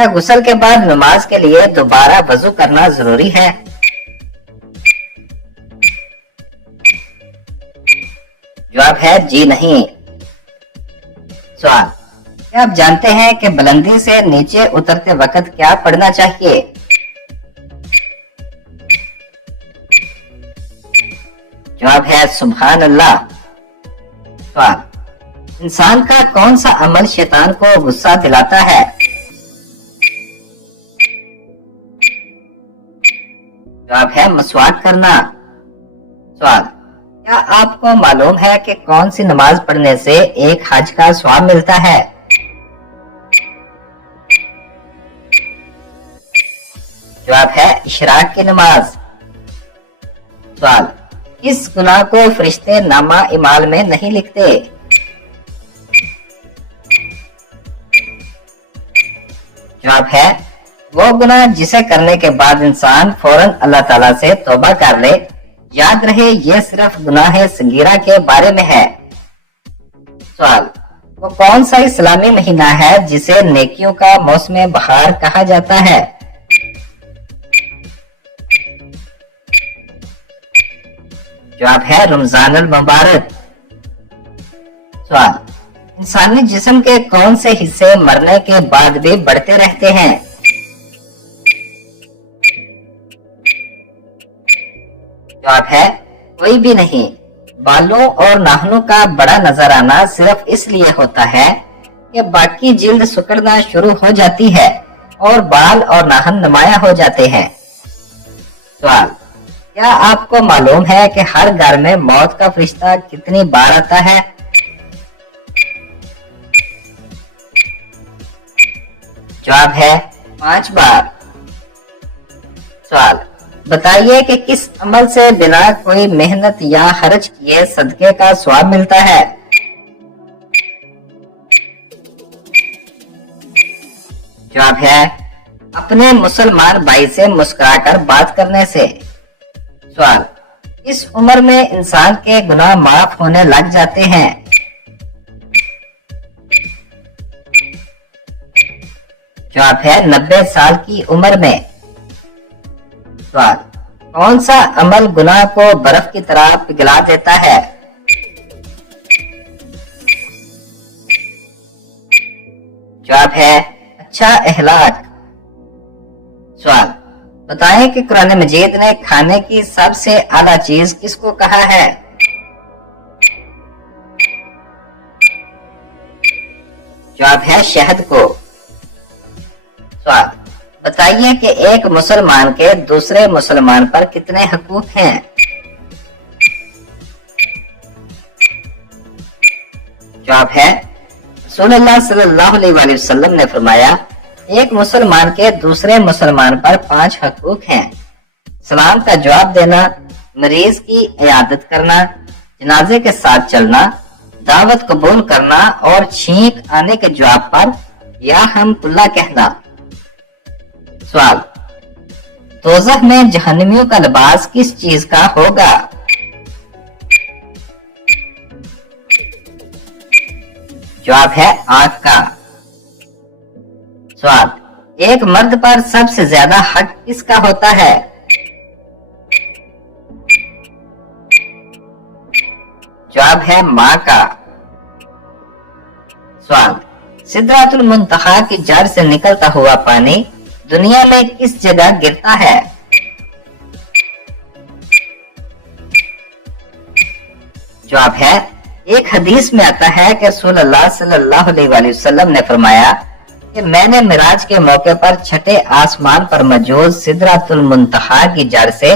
کیا غسل کے بعد نماز کے لیے دوبارہ وضو کرنا ضروری ہے؟ جواب ہے جی نہیں۔ سوال، کیا آپ جانتے ہیں کہ بلندی سے نیچے اترتے وقت کیا پڑھنا چاہیے؟ جواب ہے سبحان اللہ۔ سوال، انسان کا کون سا عمل شیطان کو غصہ دلاتا ہے؟ جواب ہے مسواک کرنا۔ سوال، کیا آپ کو معلوم ہے کہ کون سی نماز پڑھنے سے ایک حج کا ثواب ملتا ہے؟ جواب ہے اشراق کی نماز۔ سوال، اس گناہ کو فرشتے نامہ اعمال میں نہیں لکھتے؟ جواب ہے وہ گناہ جسے کرنے کے بعد انسان فوراً اللہ تعالیٰ سے توبہ کر لے۔ یاد رہے یہ صرف گناہ صغیرہ کے بارے میں ہے۔ سوال، وہ کون سا اسلامی مہینہ ہے جسے نیکیوں کا موسم بہار کہا جاتا ہے؟ جواب ہے رمضان المبارک۔ سوال، انسانی جسم کے کون سے حصے مرنے کے بعد بھی بڑھتے رہتے ہیں؟ جواب ہے کوئی بھی نہیں۔ بالوں اور ناخنوں کا بڑا نظر آنا صرف اس لیے ہوتا ہے کہ باقی جلد سکڑنا شروع ہو جاتی ہے اور بال اور ناخن نمایاں ہو جاتے ہیں۔ سوال، کیا آپ کو معلوم ہے کہ ہر گھر میں موت کا فرشتہ کتنی بار آتا ہے؟ جواب ہے 5 بار۔ سوال، بتائیے کہ کس عمل سے بنا کوئی محنت یا خرچ کیے صدقے کا ثواب ملتا ہے؟ جواب ہے اپنے مسلمان بھائی سے مسکرا کر بات کرنے سے۔ سوال، اس عمر میں انسان کے گناہ معاف ہونے لگ جاتے ہیں؟ جواب ہے 90 سال کی عمر میں۔ سوال، کون سا عمل گناہ کو برف کی طرح پگھلا دیتا ہے؟ جواب ہے اچھا اخلاق۔ سوال، بتائیں کہ قرآن مجید نے کھانے کی سب سے اعلیٰ چیز کس کو کہا ہے؟ جواب ہے شہد کو۔ سوال، بتائیے کہ ایک مسلمان کے دوسرے مسلمان پر کتنے حقوق ہیں؟ جواب ہے رسول اللہ صلی اللہ علیہ وآلہ وسلم نے فرمایا ایک مسلمان کے دوسرے مسلمان پر 5 حقوق ہیں: سلام کا جواب دینا، مریض کی عیادت کرنا، جنازے کے ساتھ چلنا، دعوت قبول کرنا اور چھینک آنے کے جواب پر یا حمد اللہ کہنا۔ سوال، دوزخ میں جہنمیوں کا لباس کس چیز کا ہوگا؟ جواب ہے آنکھ کا۔ سوال، ایک مرد پر سب سے زیادہ حق کس کا ہوتا ہے؟ جواب ہے ماں کا۔ سوال، سدرۃ المنتہا کی جڑ سے نکلتا ہوا پانی دنیا میں کس جگہ گرتا ہے؟ جواب ہے ایک حدیث میں آتا ہے کہ رسول اللہ صلی اللہ علیہ وآلہ وسلم نے فرمایا کہ میں نے معراج کے موقع پر چھٹے آسمان پر موجود سدرۃ المنتہا کی جڑ سے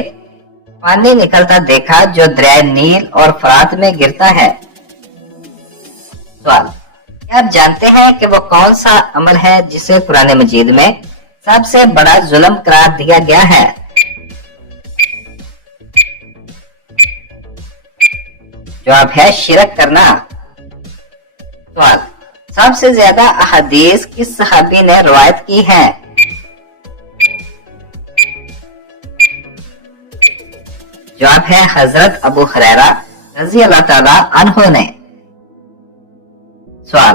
پانی نکلتا دیکھا جو دریائے نیل اور فرات میں گرتا ہے۔ سوال، کیا آپ جانتے ہیں کہ وہ کون سا عمل ہے جسے قرآن مجید میں سب سے بڑا ظلم قرار دیا گیا ہے؟ جواب ہے شرک کرنا۔ سوال، سب سے زیادہ احادیث کس صحابی نے روایت کی ہیں؟ جواب ہے حضرت ابو ہریرہ رضی اللہ تعالی عنہ نے۔ سوال،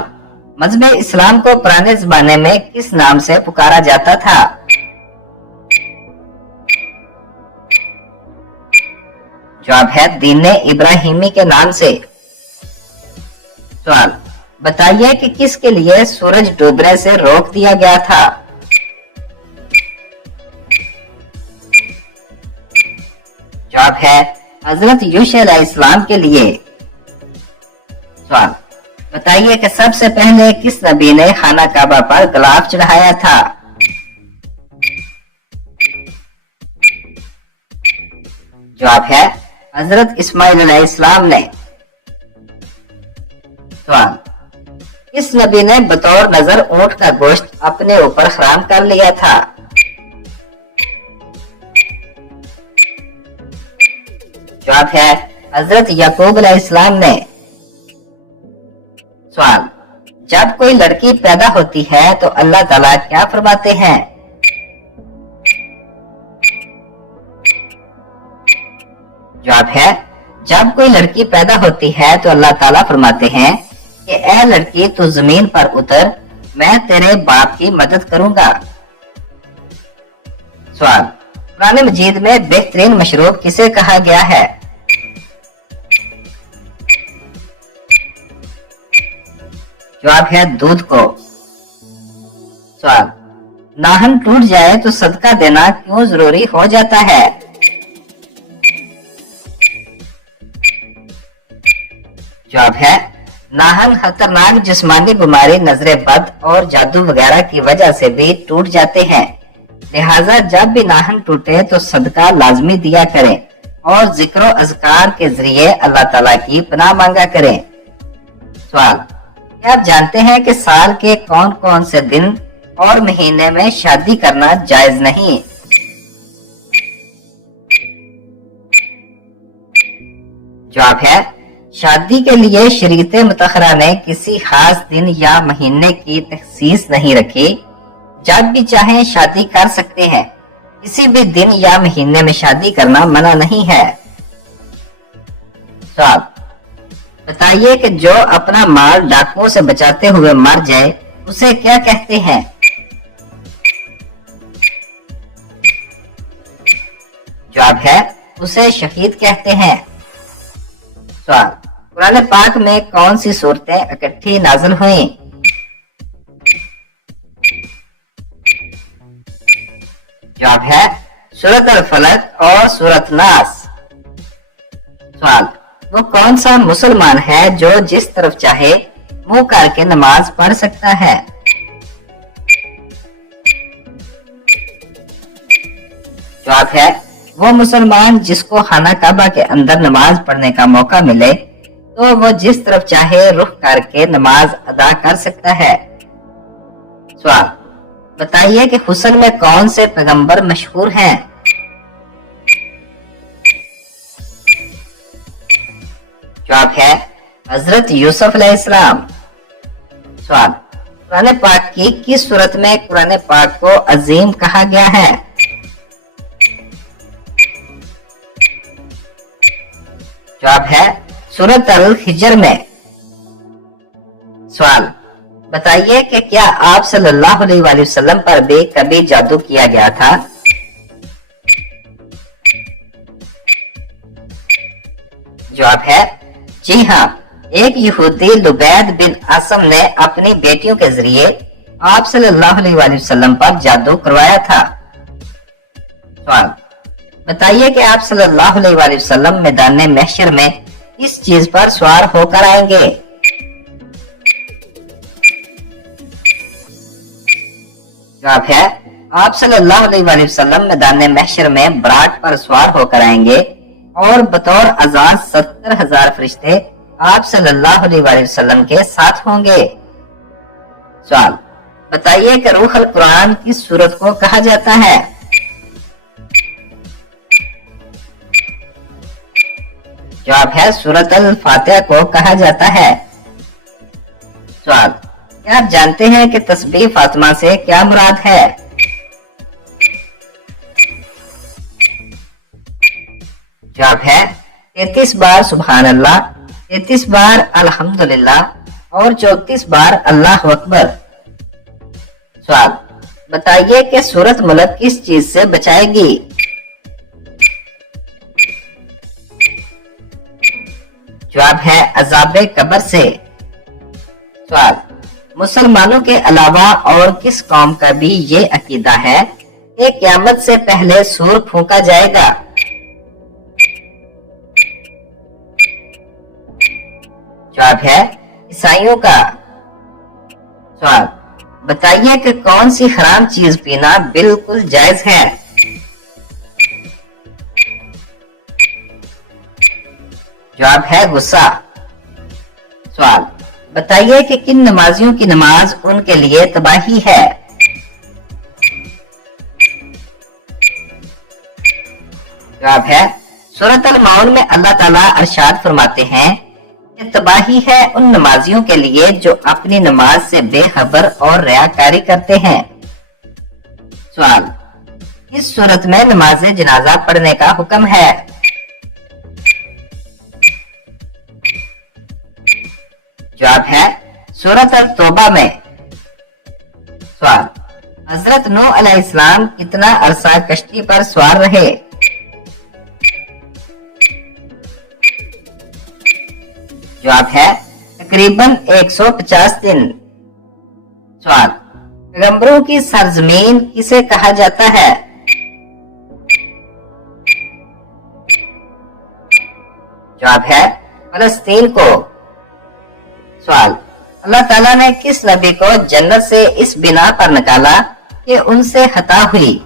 مذہب اسلام کو پرانے زمانے میں کس نام سے پکارا جاتا تھا؟ جواب ہے دین ابراہیمی کے نام سے۔ سوال، بتائیے کہ کس کے لیے سورج ڈوبنے سے روک دیا گیا تھا؟ جواب ہے حضرت یوشع علیہ السلام کے لیے۔ سوال، بتائیے کہ سب سے پہلے کس نبی نے خانہ کعبہ پر غلاف چڑھایا تھا؟ جواب ہے حضرت اسماعیل علیہ السلام نے۔ سوال، کس نبی نے بطور نظر اونٹ کا گوشت اپنے اوپر حرام کر لیا تھا؟ جواب ہے حضرت یعقوب علیہ السلام نے۔ سوال، جب کوئی لڑکی پیدا ہوتی ہے تو اللہ تعالیٰ کیا فرماتے ہیں؟ جواب ہے جب کوئی لڑکی پیدا ہوتی ہے تو اللہ تعالیٰ فرماتے ہیں کہ اے لڑکی تو زمین پر اتر، میں تیرے باپ کی مدد کروں گا۔ سوال، قرآن مجید میں بہترین مشروب کسے کہا گیا ہے؟ جواب ہے دودھ کو۔ سوال، ناہن ٹوٹ جائے تو صدقہ دینا کیوں ضروری ہو جاتا ہے؟ جواب ہے ناہن خطرناک جسمانی بیماری، نظر بد اور جادو وغیرہ کی وجہ سے بھی ٹوٹ جاتے ہیں، لہٰذا جب بھی ناہن ٹوٹے تو صدقہ لازمی دیا کریں اور ذکر و اذکار کے ذریعے اللہ تعالیٰ کی پناہ مانگا کریں۔ سوال، کیا آپ جانتے ہیں کہ سال کے کون کون سے دن اور مہینے میں شادی کرنا جائز نہیں؟ جواب ہے شادی کے لیے شریعت مطہرہ نے کسی خاص دن یا مہینے کی تخصیص نہیں رکھی، جب بھی چاہیں شادی کر سکتے ہیں، کسی بھی دن یا مہینے میں شادی کرنا منع نہیں ہے۔ سوال، بتائیے کہ جو اپنا مال ڈاکوؤں سے بچاتے ہوئے مر جائے اسے کیا کہتے ہیں؟ جواب ہے اسے شہید کہتے ہیں۔ سوال، قرآن پاک میں کون سی صورتیں اکٹھی نازل ہوئیں؟ جواب ہے سورۃ الفلق اور سورۃ ناس۔ سوال، وہ کون سا مسلمان ہے جو جس طرف چاہے منہ کر کے نماز پڑھ سکتا ہے؟ جواب ہے وہ مسلمان جس کو خانہ کعبہ کے اندر نماز پڑھنے کا موقع ملے تو وہ جس طرف چاہے رخ کر کے نماز ادا کر سکتا ہے۔ سوال، بتائیے کہ حسن میں کون سے پیغمبر مشہور ہیں؟ جواب ہے حضرت یوسف علیہ السلام۔ سوال، قرآن پاک کی کس صورت میں قرآن پاک کو عظیم کہا گیا ہے؟ جواب ہے سورۃ الحجر میں۔ سوال، بتائیے کہ کیا آپ صلی اللہ علیہ وآلہ وسلم پر بھی کبھی جادو کیا گیا تھا؟ جواب ہے جی ہاں، ایک یہودی لبید بن عاصم نے اپنی بیٹیوں کے ذریعے آپ صلی اللہ علیہ وآلہ وسلم پر جادو کروایا تھا۔ سوال، بتائیے کہ آپ صلی اللہ علیہ وآلہ وسلم میدان محشر میں اس چیز پر سوار ہو کر آئیں گے؟ جواب ہے آپ صلی اللہ علیہ وآلہ وسلم میدان محشر میں براق پر سوار ہو کر آئیں گے اور بطور اذان 70,000 فرشتے آپ صلی اللہ علیہ وآلہ وسلم کے ساتھ ہوں گے۔ سوال، بتائیے کہ روح القرآن کس سورت کو کہا جاتا ہے؟ جواب ہے سورۃ الفاتحہ کو کہا جاتا ہے۔ سوال، کیا آپ جانتے ہیں کہ تسبیح فاطمہ سے کیا مراد ہے؟ جواب ہے 33 بار سبحان اللہ، 33 بار الحمدللہ، اور 34 بار اللہ اکبر۔ سوال، بتائیے کہ سورۃ ملک کس چیز سے بچائے گی؟ جواب ہے عذاب قبر سے۔ سوال، مسلمانوں کے علاوہ اور کس قوم کا بھی یہ عقیدہ ہے کہ قیامت سے پہلے سور پھونکا جائے گا؟ جواب ہے عیسائیوں کا۔ سوال، بتائیے کہ کون سی حرام چیز پینا بالکل جائز ہے؟ جواب ہے غصہ۔ سوال، بتائیے کہ کن نمازیوں کی نماز ان کے لیے تباہی ہے؟ جواب ہے سورۃ المعون میں اللہ تعالیٰ ارشاد فرماتے ہیں کہ تباہی ہے ان نمازیوں کے لیے جو اپنی نماز سے بے خبر اور ریاکاری کرتے ہیں۔ سوال، اس صورت میں نماز جنازہ پڑھنے کا حکم ہے؟ جواب ہے سورۃ التوبہ میں۔ سوال، حضرت نوح علیہ السلام کتنا عرصہ کشتی پر سوار رہے؟ جواب ہے تقریباً 150 دن۔ سوال، پیغمبروں کی سرزمین کسے کہا جاتا ہے؟ جواب ہے فلسطین کو۔ سوال، اللہ تعالیٰ نے کس نبی کو جنت سے اس بنا پر نکالا کہ ان سے خطا ہوئی؟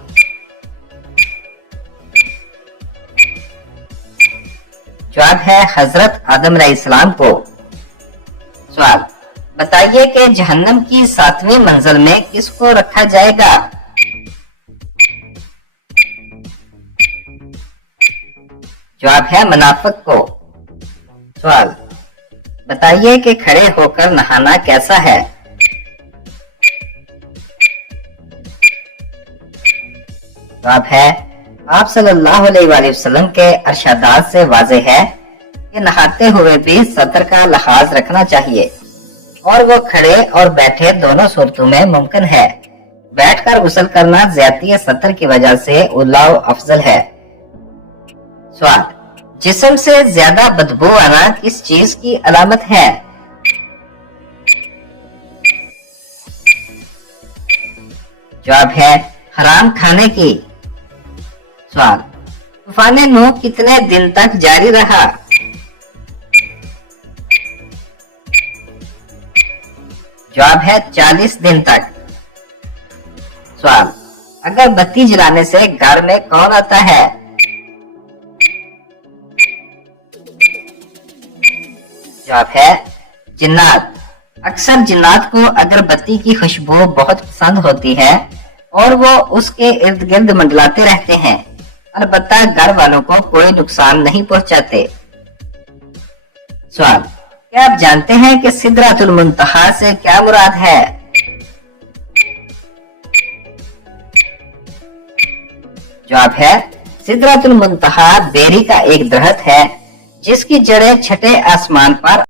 جواب ہے حضرت آدم علیہ السلام کو۔ سوال، بتائیے کہ جہنم کی 7ویں منزل میں کس کو رکھا جائے گا؟ جواب ہے منافق کو۔ سوال، بتائیے کہ کھڑے ہو کر نہانا کیسا ہے؟ جواب ہے آپ صلی اللہ علیہ وآلہ وسلم کے ارشادات سے واضح ہے کہ نہاتے ہوئے بھی سطر کا لحاظ رکھنا چاہیے، اور وہ کھڑے اور بیٹھے دونوں صورتوں میں ممکن ہے۔ بیٹھ کر غسل کرنا زیادتی سطر کی وجہ سے اولیٰ و افضل ہے۔ سوال، جسم سے زیادہ بدبو آنا کس چیز کی علامت ہے؟ جواب ہے حرام کھانے کی۔ سوال، طوفان نوح کتنے دن تک جاری رہا؟ جواب ہے 40 دن تک۔ سوال، اگر بتی جلانے سے گھر میں کون آتا ہے؟ جواب ہے جنات۔ اکثر جنات کو اگر بتی کی خوشبو بہت پسند ہوتی ہے اور وہ اس کے ارد گرد منڈلاتے رہتے ہیں، البتہ گھر والوں کو کوئی نقصان نہیں پہنچاتے۔ سوال، کیا آپ جانتے ہیں کہ سدرۃ المنتہا سے کیا مراد ہے؟ جواب ہے سدرۃ المنتہا بیری کا ایک درخت ہے جس کی جڑیں چھٹے آسمان پر